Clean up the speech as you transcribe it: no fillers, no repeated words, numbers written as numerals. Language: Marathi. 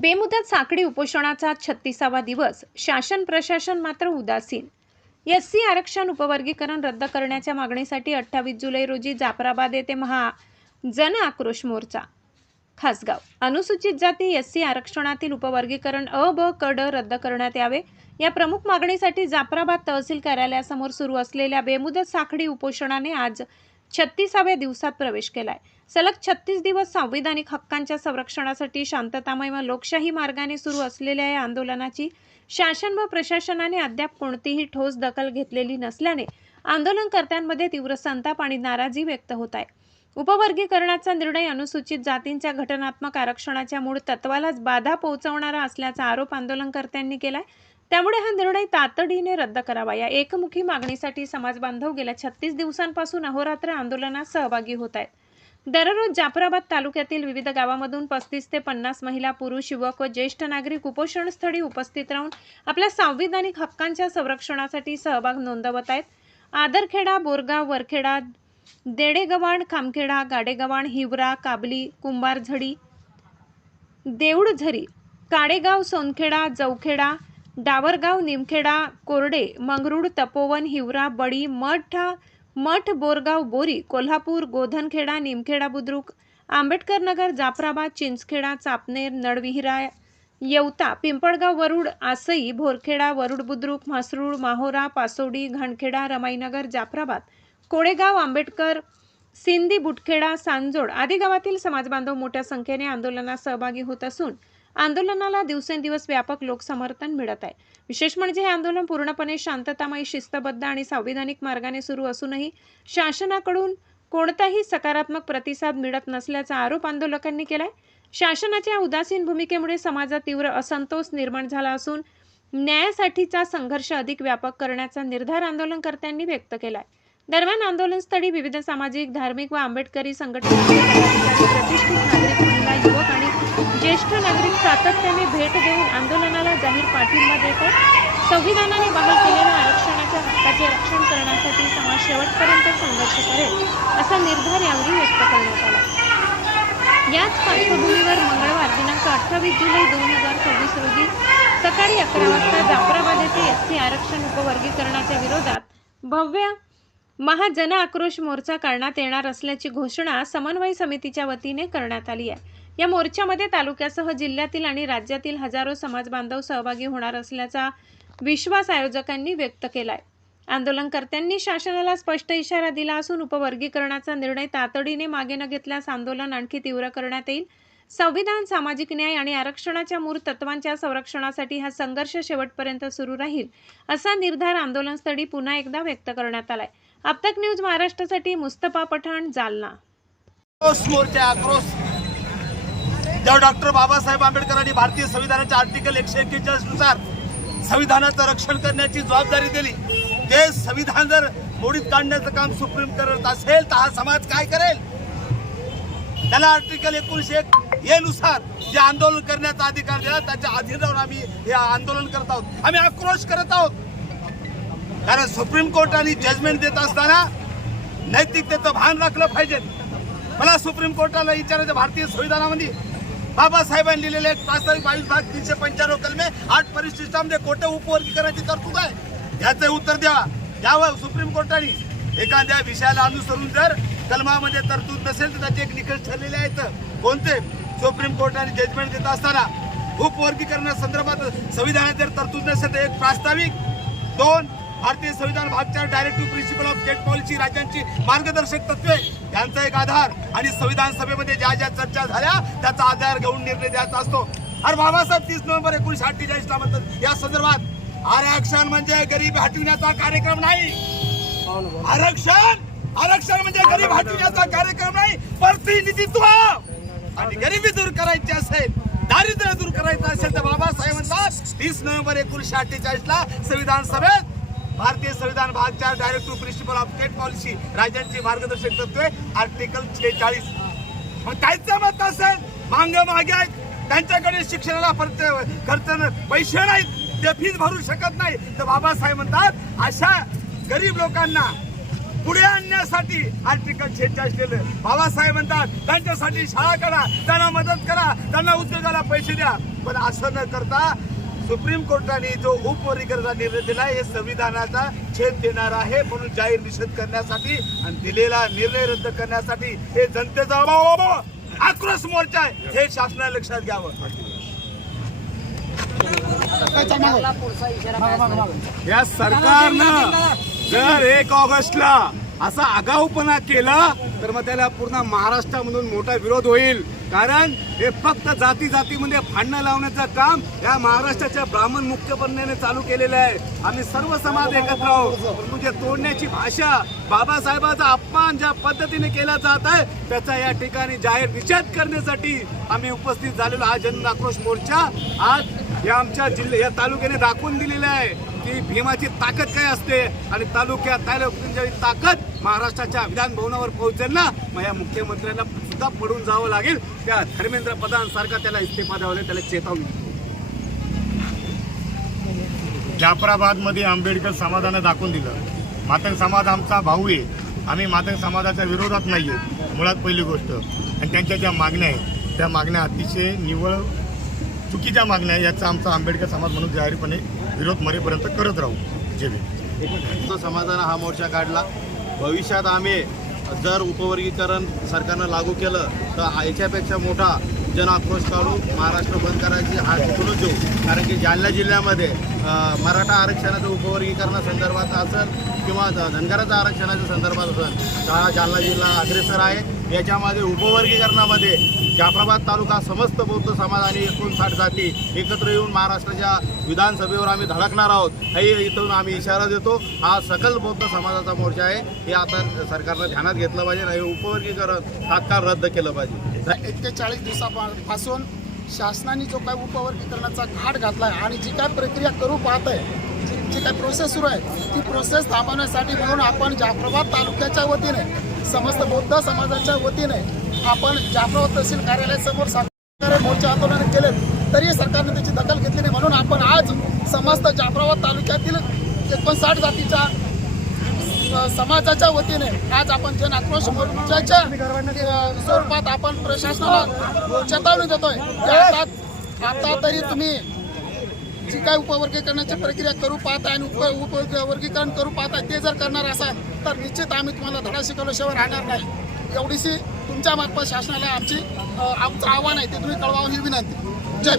बेमुदत साखळी उपोषणाचा 36वा दिवस. शासन प्रशासन मात्र उदासीन. एससी आरक्षण उपवर्गीकरण रद्द करण्याच्या मागणीसाठी 28 जुलै रोजी जाफराबाद येथे जन आक्रोश मोर्चा. खासगाव. अनुसूचित जाती एससी आरक्षणातील उपवर्गीकरण अ, ब, क, ड रद्द करण्यात यावे या प्रमुख मागणीसाठी जाफराबाद तहसील कार्यालयासमोर सुरू असलेल्या बेमुदत साखळी उपोषणाने आज 36व्या दिवसात प्रवेश केलाय. सलग 36 दिवस संविधानिक हक्कांच्या संरक्षणासाठी शांततामय व लोकशाही मार्गाने सुरू असलेल्या या आंदोलनाची शासन व प्रशासनाने अद्याप कोणतीही ठोस दखल घेतलेली नसल्याने आंदोलनकर्त्यांमध्ये तीव्र संताप आणि नाराजी व्यक्त होत आहे. उपवर्गीकरणाचा निर्णय अनुसूचित जातींच्या घटनात्मक आरक्षणाच्या मूळ तत्वालाच बाधा पोहोचवणारा असल्याचा आरोप आंदोलनकर्त्यांनी केलाय. त्यामुळे हा निर्णय तातडीने रद्द करावा या एकमुखी मागणीसाठी समाज बांधव गेल्या 36 दिवसांपासून अहोरात्र आंदोलनात सहभागी होत आहेत. दररोज जाफराबाद तालुक्यातील विविध गावांमधून 35 ते 50 महिला, पुरुष, युवक व ज्येष्ठ नागरिक उपोषणस्थळी उपस्थित राहून आपल्या संविधानिक हक्कांच्या संरक्षणासाठी सहभाग नोंदवत आहेत. आदरखेडा, बोरगाव, वरखेडा, देडेगव्हाण, खामखेडा, गाडेगव्हाण, हिवरा, काबली, कुंभारझडी, देऊळझरी, काडेगाव, सोनखेडा, जवखेडा, डावरगाव, निमखेडा, कोरडे, मंगरुळ, तपोवन, हिवरा, बडी, मठ, बोरगाव, बोरी, कोल्हापूर, गोधनखेडा, निमखेडा, बुद्रुक, आंबेडकर नगर, जाफराबाद, चिंचखेडा, चापनेर, नळविहिरा, येवता, पिंपळगाव, वरुड, आसई, भोरखेडा, वरुड, बुद्रुक, म्हसरूळ, माहोरा, पासोडी, घाणखेडा, रमाईनगर, जाफराबाद, कोळेगाव, आंबेडकर, सिंदी, बुटखेडा, सांजोड आदी गावातील समाजबांधव मोठ्या संख्येने आंदोलनात सहभागी होत असून आंदोलनाला दिवसेंदिवस व्यापक लोकसमर्थन मिळत आहे. विशेष म्हणजे हे आंदोलन पूर्णपणे शांततामय, शिस्तबद्ध आणि संविधानिक मार्गाने सुरू असूनही शासनाकडून कोणताही सकारात्मक प्रतिसाद मिळत नसल्याचा आरोप आंदोलकांनी केलाय. शासनाच्या उदासीन भूमिकेमुळे समाजात तीव्र असंतोष निर्माण झाला असून न्यायासाठीचा संघर्ष अधिक व्यापक करण्याचा निर्धार आंदोलनकर्त्यांनी व्यक्त केलाय. दरम्यान आंदोलनस्थळी विविध सामाजिक, धार्मिक व आंबेडकरी संघटनांचे प्रतिष्ठित नागरिक, महिला, युवक आणि ज्येष्ठ नागरिक सातत्याने भेट देऊन आंदोलनाला जाहीर पाठिंबा देत आहेत. संविधानाने बहाल केलेल्या आरक्षणाच्या हक्काचे रक्षण करण्यासाठी समाज शेवटपर्यंत संघर्ष करेल असा निर्धार यावेळी व्यक्त करण्यात आला. याच पार्श्वभूमीवर मंगळवार दिनांक 28 जुलै 2024 रोजी सकाळी 11 वाजता जाफराबाद येथे एससी आरक्षण उपवर्गीकरणाच्या विरोधात भव्य महाजन आक्रोश मोर्चा काढण्यात येणार असल्याची घोषणा समन्वय समितीच्या वतीने करण्यात आली आहे. या मोर्चामध्ये तालुक्यासह जिल्ह्यातील आणि राज्यातील हजारो समाज बांधव सहभागी होणार असल्याचा विश्वास आयोजकांनी व्यक्त केलाय. आंदोलनकर्त्यांनी शासनाला स्पष्ट इशारा दिला असून उपवर्गीकरणाचा निर्णय तातडीने मागे न घेतल्यास आंदोलन आणखी तीव्र करण्यात येईल. संविधान, सामाजिक न्याय आणि आरक्षणाच्या मूळ तत्वांच्या संरक्षणासाठी हा संघर्ष शेवटपर्यंत सुरू राहील असा निर्धार आंदोलनस्थळी पुन्हा एकदा व्यक्त करण्यात आलाय. अबतक न्यूज महाराष्ट्रासाठी मुस्तफा पठाण, जालना. डॉक्टर बाबासाहेब आंबेडकरांनी भारतीय संविधानाच्या आर्टिकल 141 नुसार संविधानाचं रक्षण करण्याची जबाबदारी दिली. ते संविधान जर मोडीत काढण्याचं काम सुप्रीम करत असेल तर हा समाज काय करेल? त्याला आर्टिकल 19(1) नुसार जे आंदोलन करण्याचा अधिकार दिला त्याच्या अधीन राहून आम्ही हे आंदोलन करत आहोत. आम्ही आक्रोश करत आहोत. कारण सुप्रीम कोर्टाने जजमेंट देत असताना नैतिकतेचं भान राखलं पाहिजे. मला सुप्रीम कोर्टाला विचारायचं, भारतीय संविधानामध्ये बाबासाहेबांनी लिहिलेले एक प्रास्ताविक 22 भाग 395 कलमे 8 परिशिष्टामध्ये कोणते उपवर्गीकरणाची तरतूद आहे याचे उत्तर द्यावा. यावर सुप्रीम कोर्टाने एखाद्या विषयाला अनुसरून जर कलमामध्ये तरतूद नसेल तर त्याचे एक निकष ठरलेले आहेत. कोणते? सुप्रीम कोर्टाने जजमेंट देत असताना उपवर्गीकरणासंदर्भात संविधानात जर तरतूद नसेल तर एक प्रास्ताविक, 2 भारतीय संविधान भाग 4 directive principle of state policy, राज्यांची मार्गदर्शक तत्वे यांचा एक आधार आणि संविधान सभेमध्ये ज्या ज्या चर्चा झाल्या त्याचा आधार घेऊन निर्णय द्यायचा असतो. अरे बाबासाहेब 30 नोव्हेंबर 1948 ला म्हणतात या संदर्भात आरक्षण म्हणजे गरीब हटविण्याचा कार्यक्रम नाही. आरक्षण म्हणजे गरीब हटविण्याचा कार्यक्रम नाही. प्रतिनिधित्व आणि गरिबी दूर करायची असेल, दारिद्र्य दूर करायचं असेल तर बाबासाहेब म्हणतात 30 नोव्हेंबर 1948 ला संविधान सभेत भारतीय संविधान भाग 4 directive principle of state policy, राज्यांची मार्गदर्शक तत्वे आर्टिकल 46. मग कायचं मत असेल? मागे आहेत, त्यांच्याकडे शिक्षणाला खर्च पैसे नाहीत, ते फीस भरू शकत नाही, तर बाबासाहेब म्हणतात अशा गरीब लोकांना पुढे आणण्यासाठी आर्टिकल 46 दिलं. बाबासाहेब म्हणतात त्यांच्यासाठी शाळा करा, त्यांना मदत करा, त्यांना उद्योगाला पैसे द्या. पण असं न करता सुप्रीम कोर्टाने जो उपवर्गीकरणाचा निर्णय दिला हे संविधानाचा छेद देणार आहे, म्हणून जाहीर निषेध करण्यासाठी आणि दिलेला निर्णय रद्द करण्यासाठी हे जनतेचा आक्रोश मोर्चा आहे, हे शासनाने लक्षात घ्यावं. या सरकारनं जर 1 ऑगस्टला असा आगाऊपणा केला तर मग त्याला पूर्ण महाराष्ट्रामधून मोठा विरोध होईल. कारण हे फक्त जातीमध्ये भांडणं लावण्याचं काम या महाराष्ट्राच्या ब्राह्मण मुक्तपणाने चालू केलेलं आहे. आम्ही सर्व समाज एकत्र आहोत, म्हणजे तोडण्याची भाषा, बाबासाहेबांचा अपमान ज्या पद्धतीने केला जात आहे त्याचा या ठिकाणी जाहीर निषेध करण्यासाठी आम्ही उपस्थित झालेलो हा जन आक्रोश मोर्चा आज या आमच्या या तालुक्याने दाखवून दिलेला आहे की भीमाची ताकद काय असते आणि तालुक्याची ताकद महाराष्ट्राच्या विधान भवनावर पोहोचेल ना, मग या मुख्यमंत्र्यांना सुद्धा पडून जावं लागेल. त्या धर्मेंद्र प्रधान सारखा त्याला इस्तीफा द्यावा लागेल, त्याला चेतावणी. जाफराबादमध्ये आंबेडकर समाजानं दाखवून दिलं मातंग समाज आमचा भाऊ आहे, आम्ही मातंग समाजाच्या विरोधात नाही आहे मुळात पहिली गोष्ट. आणि त्यांच्या ज्या मागण्या आहेत त्या मागण्या अतिशय निव्वळ चुकीच्या मागण्या आहे, याचा आमचा आंबेडकर समाज म्हणून जाहीरपणे विरोध मरेपर्यंत करत राहू. समाजानं हा मोर्चा काढला. भविष्यात आम्ही जर उपवर्गीकरण सरकारनं लागू केलं तर याच्यापेक्षा मोठा जन आक्रोश काढू, महाराष्ट्र बंद करायची हा चुकूनच देऊ. कारण की जालना जिल्ह्यामध्ये मराठा आरक्षणाच्या उपवर्गीकरणासंदर्भात असेल किंवा धनगराच्या आरक्षणाच्या संदर्भात असेल हा जालना जिल्हा अग्रेसर आहे. याच्यामध्ये उपवर्गीकरणामध्ये जाफराबाद तालुका समस्त बौद्ध समाज आणि 59 जाती एकत्र येऊन महाराष्ट्राच्या विधानसभेवर आम्ही धडकणार आहोत, हे इथून आम्ही इशारा देतो. हा सकल बौद्ध समाजाचा मोर्चा आहे, हे आता सरकारनं ध्यानात घेतलं पाहिजे आणि हे उपवर्गीकरण तात्काळ रद्द केलं पाहिजे. 41 दिवसापासून शासनाने जो काही उपवर्गीकरणाचा घाट घातला आहे आणि जी काय प्रक्रिया करू पाहत आहे, जी काय प्रोसेस सुरू आहे ती प्रोसेस थांबवण्यासाठी म्हणून आपण जाफराबाद तालुक्याच्या वतीने समस्त बौद्ध समाजाच्या वतीने आपण जाफराबाद तहसील कार्यालयासमोर सरकारी मोर्चा आंदोलन केले, तरी सरकारने त्याची दखल घेतली नाही. म्हणून आपण आज समस्त जाफराबाद तालुक्यातील 59 जातीच्या समाजाच्या वतीने आज आपण जन आक्रोश मोर्चाच्या स्वरूपात आपण प्रशासनाला चेतावणी देतोय की आता तरी तुम्ही जी काय उपवर्गीकरणाची प्रक्रिया करू पाहताय आणि उपवर्गीकरण करू पाहताय ते जर करणार असाल तर निश्चित आम्ही तुम्हाला धडा शिकवल्याशिवाय राहणार नाही. एवढीशी तुमच्या मार्फत शासनाला आमचं आव्हान आहे, ते तुम्ही कळवावं ही विनंती. जय